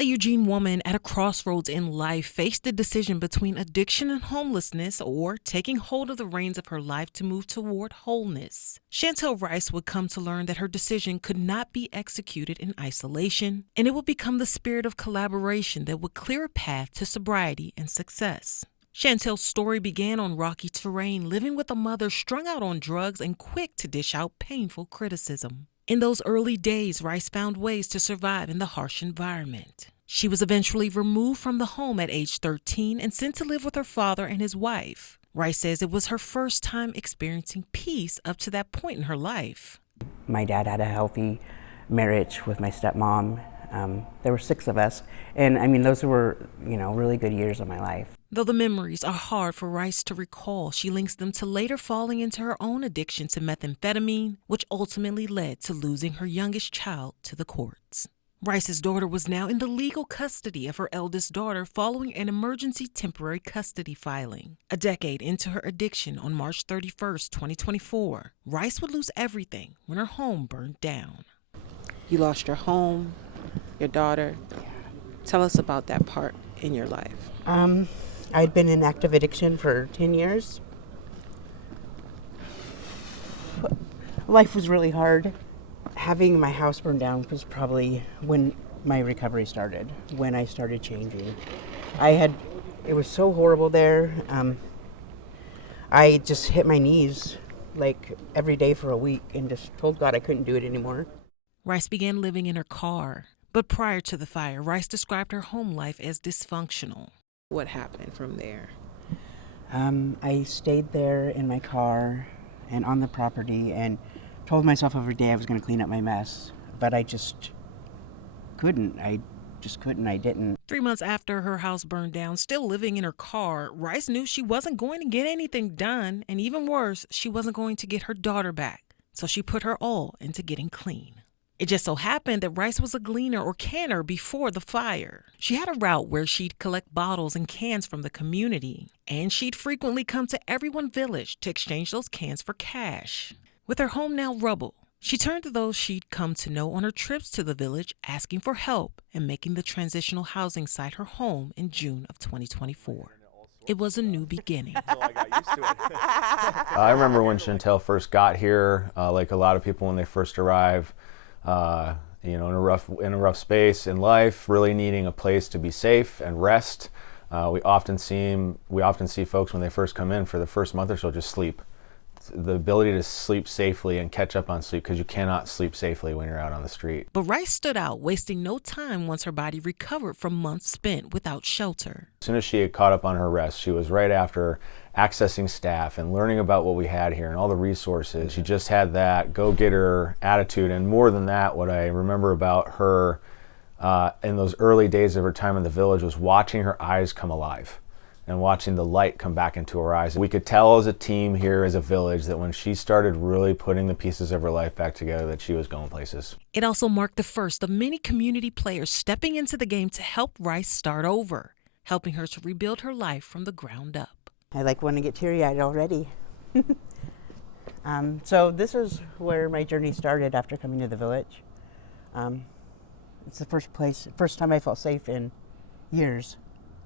A Eugene woman at a crossroads in life faced the decision between addiction and homelessness or taking hold of the reins of her life to move toward wholeness. Shantel Rice would come to learn that her decision could not be executed in isolation, and it would become the spirit of collaboration that would clear a path to sobriety and success. Shantel's story began on rocky terrain, living with a mother strung out on drugs and quick to dish out painful criticism. In those early days, Rice found ways to survive in the harsh environment. She was eventually removed from the home at age 13 and sent to live with her father and his wife. Rice says it was her first time experiencing peace up to that point in her life. My dad had a healthy marriage with my stepmom. There were 6 of us, and those were, really good years of my life. Though the memories are hard for Rice to recall, she links them to later falling into her own addiction to methamphetamine, which ultimately led to losing her youngest child to the courts. Rice's daughter was now in the legal custody of her eldest daughter following an emergency temporary custody filing. A decade into her addiction, on March 31st, 2024, Rice would lose everything when her home burned down. You lost your home, your daughter. Tell us about that part in your life. I'd been in active addiction for 10 years. Life was really hard. Having my house burned down was probably when my recovery started, when I started changing. It was so horrible there. I just hit my knees like every day for a week and just told God I couldn't do it anymore. Rice began living in her car, but prior to the fire, Rice described her home life as dysfunctional. What happened from there? I stayed there in my car and on the property and told myself every day I was going to clean up my mess, but I just couldn't. I didn't. 3 months after her house burned down, still living in her car, Rice knew she wasn't going to get anything done, and even worse, she wasn't going to get her daughter back. So she put her all into getting clean. It just so happened that Rice was a gleaner or canner before the fire. She had a route where she'd collect bottles and cans from the community, and she'd frequently come to Everyone Village to exchange those cans for cash. With her home now rubble, she turned to those she'd come to know on her trips to the village, asking for help and making the transitional housing site her home in June of 2024. It was a new beginning. I remember when Shantel first got here, like a lot of people when they first arrive, in a rough space in life, really needing a place to be safe and rest. We often see folks when they first come in for the first month or so just sleep. The ability to sleep safely and catch up on sleep, because you cannot sleep safely when you're out on the street. But Rice stood out, wasting no time once her body recovered from months spent without shelter. As soon as she had caught up on her rest, she was right after accessing staff and learning about what we had here and all the resources. She just had that go-getter attitude, and more than that, what I remember about her in those early days of her time in the village was watching her eyes come alive and watching the light come back into her eyes. We could tell as a team here, as a village, that when she started really putting the pieces of her life back together, that she was going places. It also marked the first of many community players stepping into the game to help Rice start over, helping her to rebuild her life from the ground up. I want to get teary-eyed already. So this is where my journey started after coming to the village. It's the first time I felt safe in years,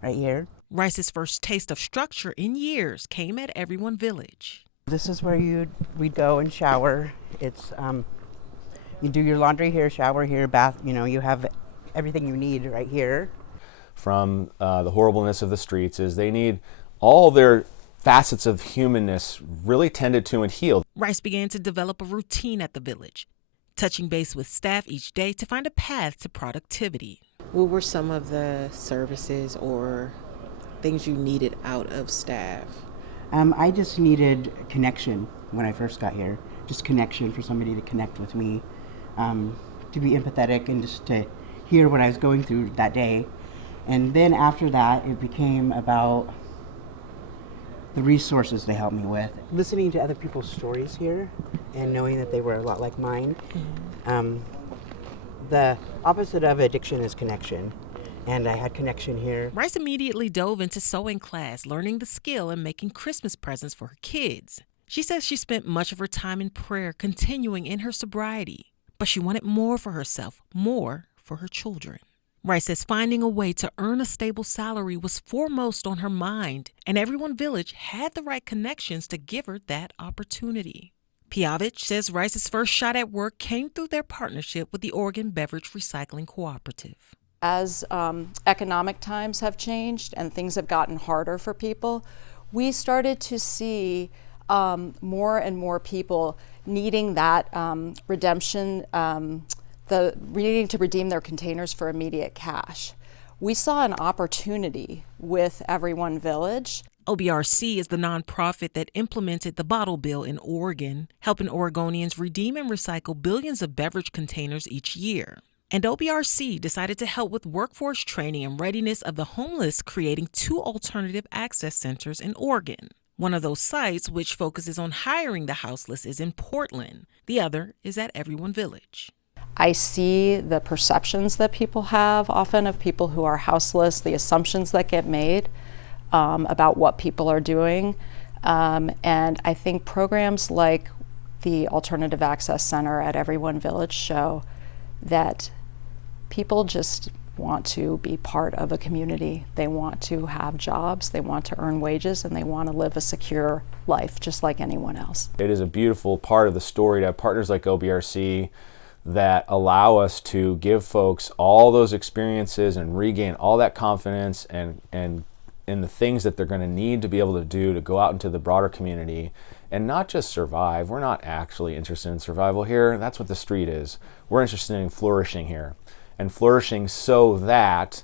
right here. Rice's first taste of structure in years came at Everyone Village. This is where we'd go and shower. It's you do your laundry here, shower here, bath. You have everything you need right here. From the horribleness of the streets is they need all their facets of humanness really tended to and healed. Rice began to develop a routine at the village, touching base with staff each day to find a path to productivity. What were some of the services or things you needed out of staff? I just needed connection when I first got here. Just connection, for somebody to connect with me, to be empathetic and just to hear what I was going through that day. And then after that, it became about the resources they helped me with. Listening to other people's stories here and knowing that they were a lot like mine. The opposite of addiction is connection. And I had connection here. Rice immediately dove into sewing class, learning the skill and making Christmas presents for her kids. She says she spent much of her time in prayer, continuing in her sobriety. But she wanted more for herself, more for her children. Rice says finding a way to earn a stable salary was foremost on her mind, and Everyone Village had the right connections to give her that opportunity. Piavich says Rice's first shot at work came through their partnership with the Oregon Beverage Recycling Cooperative. As economic times have changed and things have gotten harder for people, we started to see more and more people needing that redemption, needing to redeem their containers for immediate cash. We saw an opportunity with Everyone Village. OBRC is the nonprofit that implemented the bottle bill in Oregon, helping Oregonians redeem and recycle billions of beverage containers each year. And OBRC decided to help with workforce training and readiness of the homeless, creating 2 alternative access centers in Oregon. One of those sites, which focuses on hiring the houseless, is in Portland. The other is at Everyone Village. I see the perceptions that people have often of people who are houseless, the assumptions that get made about what people are doing. And I think programs like the Alternative Access Center at Everyone Village show that people just want to be part of a community. They want to have jobs, they want to earn wages, and they want to live a secure life just like anyone else. It is a beautiful part of the story to have partners like OBRC that allow us to give folks all those experiences and regain all that confidence and in the things that they're going to need to be able to do to go out into the broader community and not just survive. We're not actually interested in survival here. That's what the street is. We're interested in flourishing here, and flourishing so that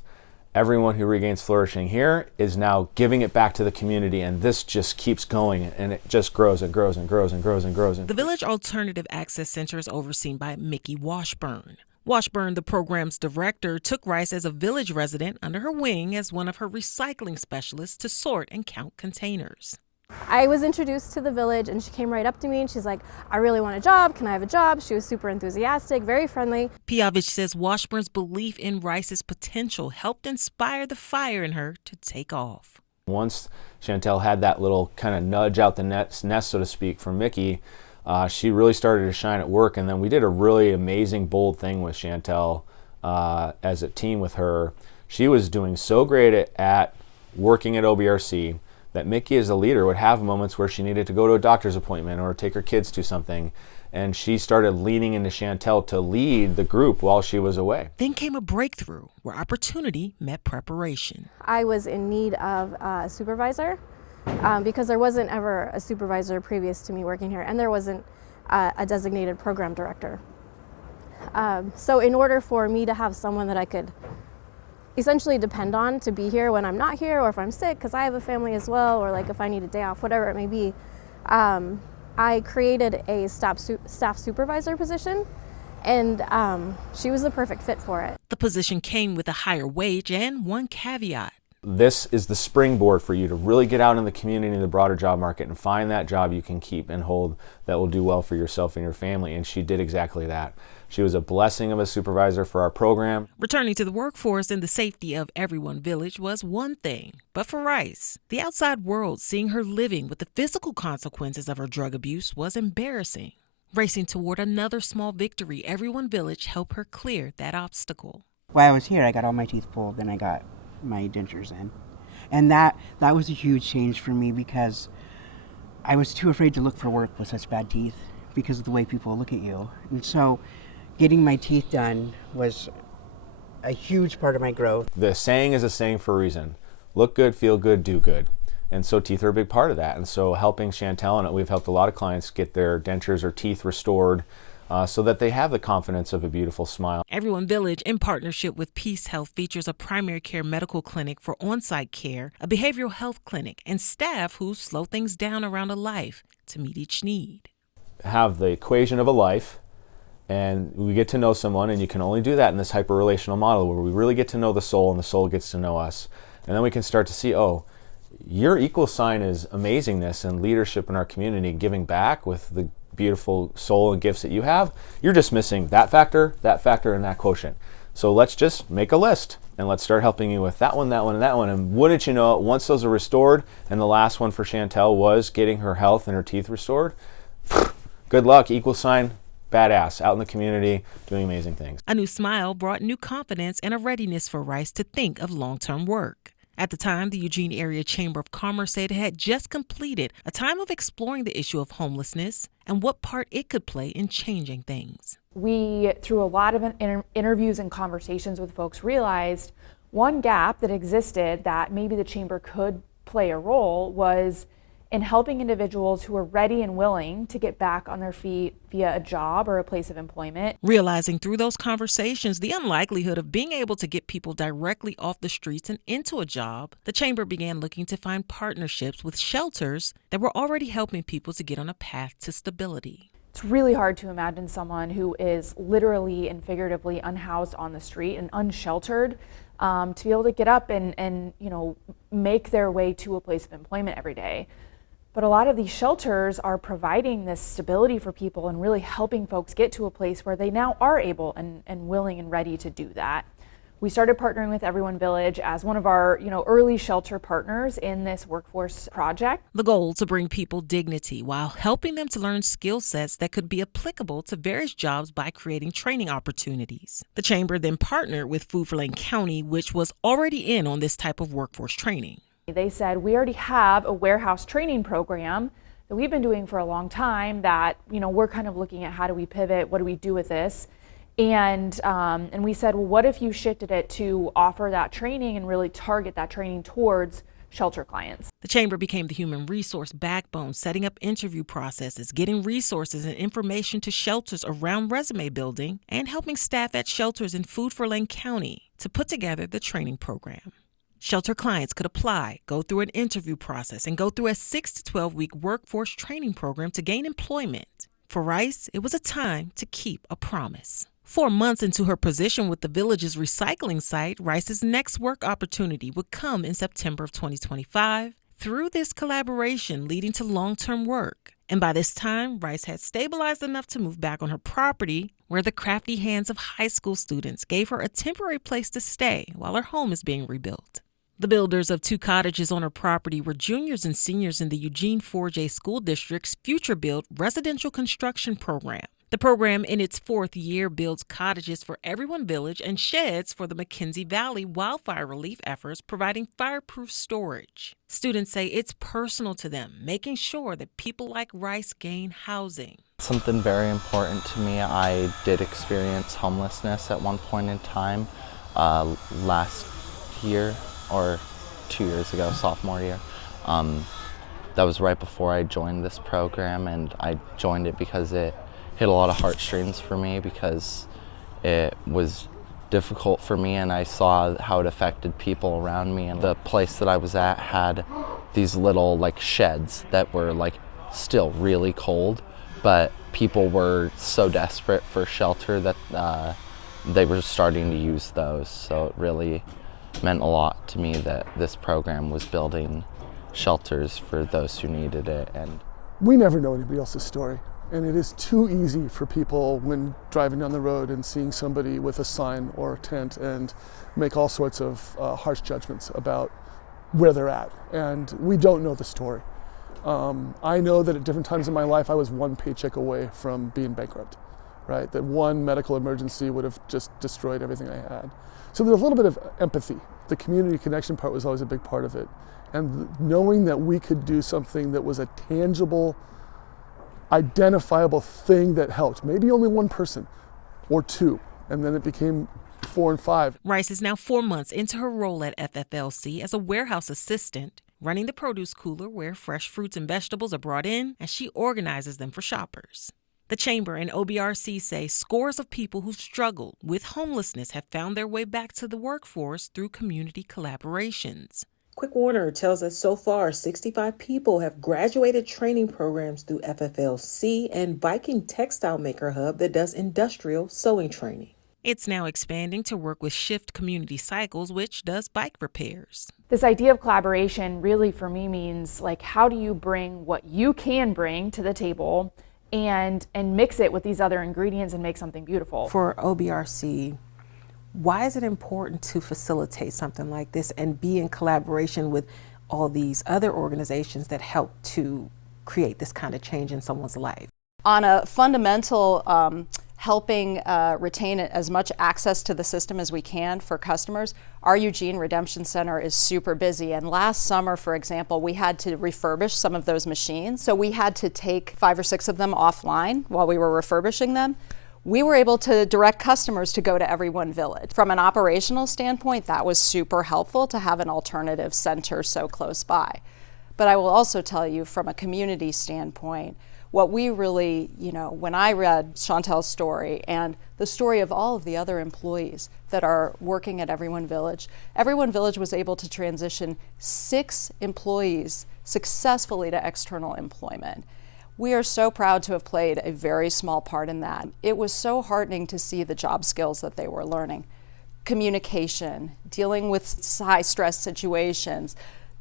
everyone who regains flourishing here is now giving it back to the community, and this just keeps going, and it just grows and grows and grows and grows and grows. The Village Alternative Access Center is overseen by Mickey Washburn. Washburn, the program's director, took Rice as a village resident under her wing as one of her recycling specialists to sort and count containers. I was introduced to the village and she came right up to me and she's like, I really want a job. Can I have a job? She was super enthusiastic, very friendly. Piavich says Washburn's belief in Rice's potential helped inspire the fire in her to take off. Once Shantel had that little kind of nudge out the nest, so to speak, from Mickey, she really started to shine at work. And then we did a really amazing, bold thing with Shantel as a team with her. She was doing so great at working at OBRC that Mickey as a leader would have moments where she needed to go to a doctor's appointment or take her kids to something. And she started leaning into Shantel to lead the group while she was away. Then came a breakthrough where opportunity met preparation. I was in need of a supervisor because there wasn't ever a supervisor previous to me working here, and there wasn't a designated program director. So in order for me to have someone that I could essentially depend on to be here when I'm not here, or if I'm sick, because I have a family as well, or like if I need a day off, whatever it may be, I created a staff supervisor position, and she was the perfect fit for it. The position came with a higher wage and one caveat. This is the springboard for you to really get out in the community and the broader job market and find that job you can keep and hold that will do well for yourself and your family. And she did exactly that. She was a blessing of a supervisor for our program. Returning to the workforce in the safety of Everyone Village was one thing. But for Rice, the outside world seeing her living with the physical consequences of her drug abuse was embarrassing. Racing toward another small victory, Everyone Village helped her clear that obstacle. While I was here, I got all my teeth pulled and I got my dentures in. And that was a huge change for me because I was too afraid to look for work with such bad teeth because of the way people look at you. And so getting my teeth done was a huge part of my growth. The saying is a saying for a reason. Look good, feel good, do good. And so teeth are a big part of that. And so helping Shantel, and we've helped a lot of clients get their dentures or teeth restored so that they have the confidence of a beautiful smile. Everyone Village, in partnership with Peace Health, features a primary care medical clinic for on-site care, a behavioral health clinic, and staff who slow things down around a life to meet each need. Have the equation of a life, and we get to know someone, and you can only do that in this hyper-relational model where we really get to know the soul and the soul gets to know us. And then we can start to see, oh, your equal sign is amazingness and leadership in our community, giving back with the beautiful soul and gifts that you have. You're just missing that factor, and that quotient. So let's just make a list and let's start helping you with that one, that one, and that one. And wouldn't you know it, once those are restored, and the last one for Shantel was getting her health and her teeth restored, good luck, equal sign, badass out in the community doing amazing things. A new smile brought new confidence and a readiness for Rice to think of long-term work. At the time, the Eugene Area Chamber of Commerce said it had just completed a time of exploring the issue of homelessness and what part it could play in changing things. We, through a lot of interviews and conversations with folks, realized one gap that existed that maybe the chamber could play a role was in helping individuals who are ready and willing to get back on their feet via a job or a place of employment. Realizing through those conversations the unlikelihood of being able to get people directly off the streets and into a job, the chamber began looking to find partnerships with shelters that were already helping people to get on a path to stability. It's really hard to imagine someone who is literally and figuratively unhoused on the street and unsheltered to be able to get up and make their way to a place of employment every day. But a lot of these shelters are providing this stability for people and really helping folks get to a place where they now are able and willing and ready to do that. We started partnering with Everyone Village as one of our early shelter partners in this workforce project. The goal to bring people dignity while helping them to learn skill sets that could be applicable to various jobs by creating training opportunities. The chamber then partnered with Food for Lane County, which was already in on this type of workforce training. They said, we already have a warehouse training program that we've been doing for a long time that, we're kind of looking at how do we pivot, what do we do with this? And we said, well, what if you shifted it to offer that training and really target that training towards shelter clients? The chamber became the human resource backbone, setting up interview processes, getting resources and information to shelters around resume building, and helping staff at shelters in Food for Lane County to put together the training program. Shelter clients could apply, go through an interview process, and go through a 6 to 12-week workforce training program to gain employment. For Rice, it was a time to keep a promise. 4 months into her position with the village's recycling site, Rice's next work opportunity would come in September of 2025 through this collaboration leading to long-term work. And by this time, Rice had stabilized enough to move back on her property, where the crafty hands of high school students gave her a temporary place to stay while her home is being rebuilt. The builders of 2 cottages on her property were juniors and seniors in the Eugene 4J School District's Future Build residential construction program. The program, in its 4th year, builds cottages for Everyone Village and sheds for the McKenzie Valley wildfire relief efforts, providing fireproof storage. Students say it's personal to them, making sure that people like Rice gain housing. Something very important to me. I did experience homelessness at one point in time last year or 2 years ago, sophomore year. That was right before I joined this program, and I joined it because it hit a lot of heartstrings for me, because it was difficult for me and I saw how it affected people around me. And the place that I was at had these little sheds that were still really cold, but people were so desperate for shelter that they were starting to use those. So it really meant a lot to me that this program was building shelters for those who needed it. And we never know anybody else's story, and it is too easy for people when driving down the road and seeing somebody with a sign or a tent and make all sorts of harsh judgments about where they're at, and we don't know the story. I know that at different times in my life I was one paycheck away from being bankrupt, right? That one medical emergency would have just destroyed everything I had. So there's a little bit of empathy. The community connection part was always a big part of it. And knowing that we could do something that was a tangible, identifiable thing that helped, maybe only one person or 2, and then it became 4 and 5. Rice is now 4 months into her role at FFLC as a warehouse assistant, running the produce cooler where fresh fruits and vegetables are brought in, and she organizes them for shoppers. The Chamber and OBRC say scores of people who've struggled with homelessness have found their way back to the workforce through community collaborations. Quick Warner tells us so far 65 people have graduated training programs through FFLC and Viking Textile Maker Hub that does industrial sewing training. It's now expanding to work with Shift Community Cycles, which does bike repairs. This idea of collaboration really for me means how do you bring what you can bring to the table and mix it with these other ingredients and make something beautiful. For OBRC, why is it important to facilitate something like this and be in collaboration with all these other organizations that help to create this kind of change in someone's life? On a fundamental helping retain as much access to the system as we can for customers, our Eugene Redemption Center is super busy. And last summer, for example, we had to refurbish some of those machines. So we had to take 5 or 6 of them offline while we were refurbishing them. We were able to direct customers to go to Everyone Village. From an operational standpoint, that was super helpful to have an alternative center so close by. But I will also tell you, from a community standpoint, what we really, when I read Shantel's story and the story of all of the other employees that are working at Everyone Village was able to transition 6 employees successfully to external employment. We are so proud to have played a very small part in that. It was so heartening to see the job skills that they were learning. Communication, dealing with high stress situations,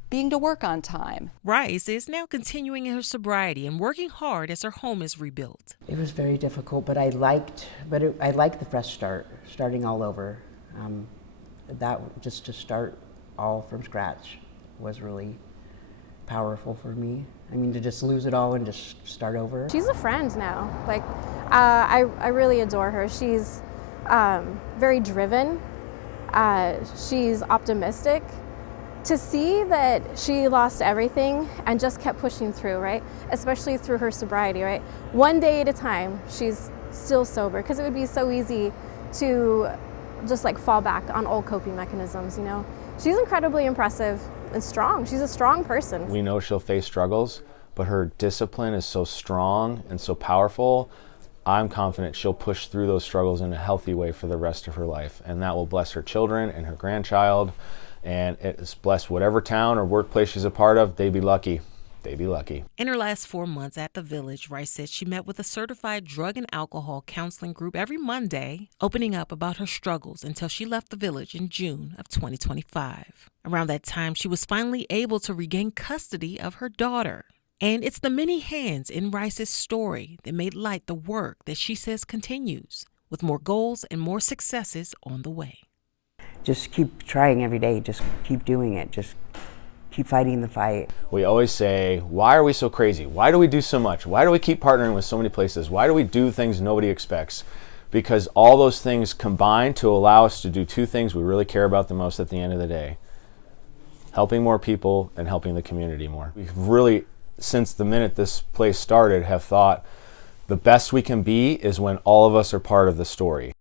being to work on time. Rice is now continuing in her sobriety and working hard as her home is rebuilt. It was very difficult, but I liked the fresh start, starting all over. That just to start all from scratch was really powerful for me. I mean, to just lose it all and just start over. She's a friend now. Like, I really adore her. She's very driven. She's optimistic. To see that she lost everything and just kept pushing through, right? Especially through her sobriety, right? One day at a time, she's still sober, because it would be so easy to just like fall back on old coping mechanisms, She's incredibly impressive and strong. She's a strong person. We know she'll face struggles, but her discipline is so strong and so powerful. I'm confident she'll push through those struggles in a healthy way for the rest of her life, and that will bless her children and her grandchild. And it's blessed whatever town or workplace she's a part of. They be lucky. They be lucky. In her last 4 months at the Village, Rice said she met with a certified drug and alcohol counseling group every Monday, opening up about her struggles until she left the Village in June of 2025. Around that time, she was finally able to regain custody of her daughter. And it's the many hands in Rice's story that made light the work that she says continues, with more goals and more successes on the way. Just keep trying every day, just keep doing it, just keep fighting the fight. We always say, why are we so crazy? Why do we do so much? Why do we keep partnering with so many places? Why do we do things nobody expects? Because all those things combine to allow us to do 2 things we really care about the most at the end of the day: helping more people and helping the community more. We've really, since the minute this place started, have thought the best we can be is when all of us are part of the story.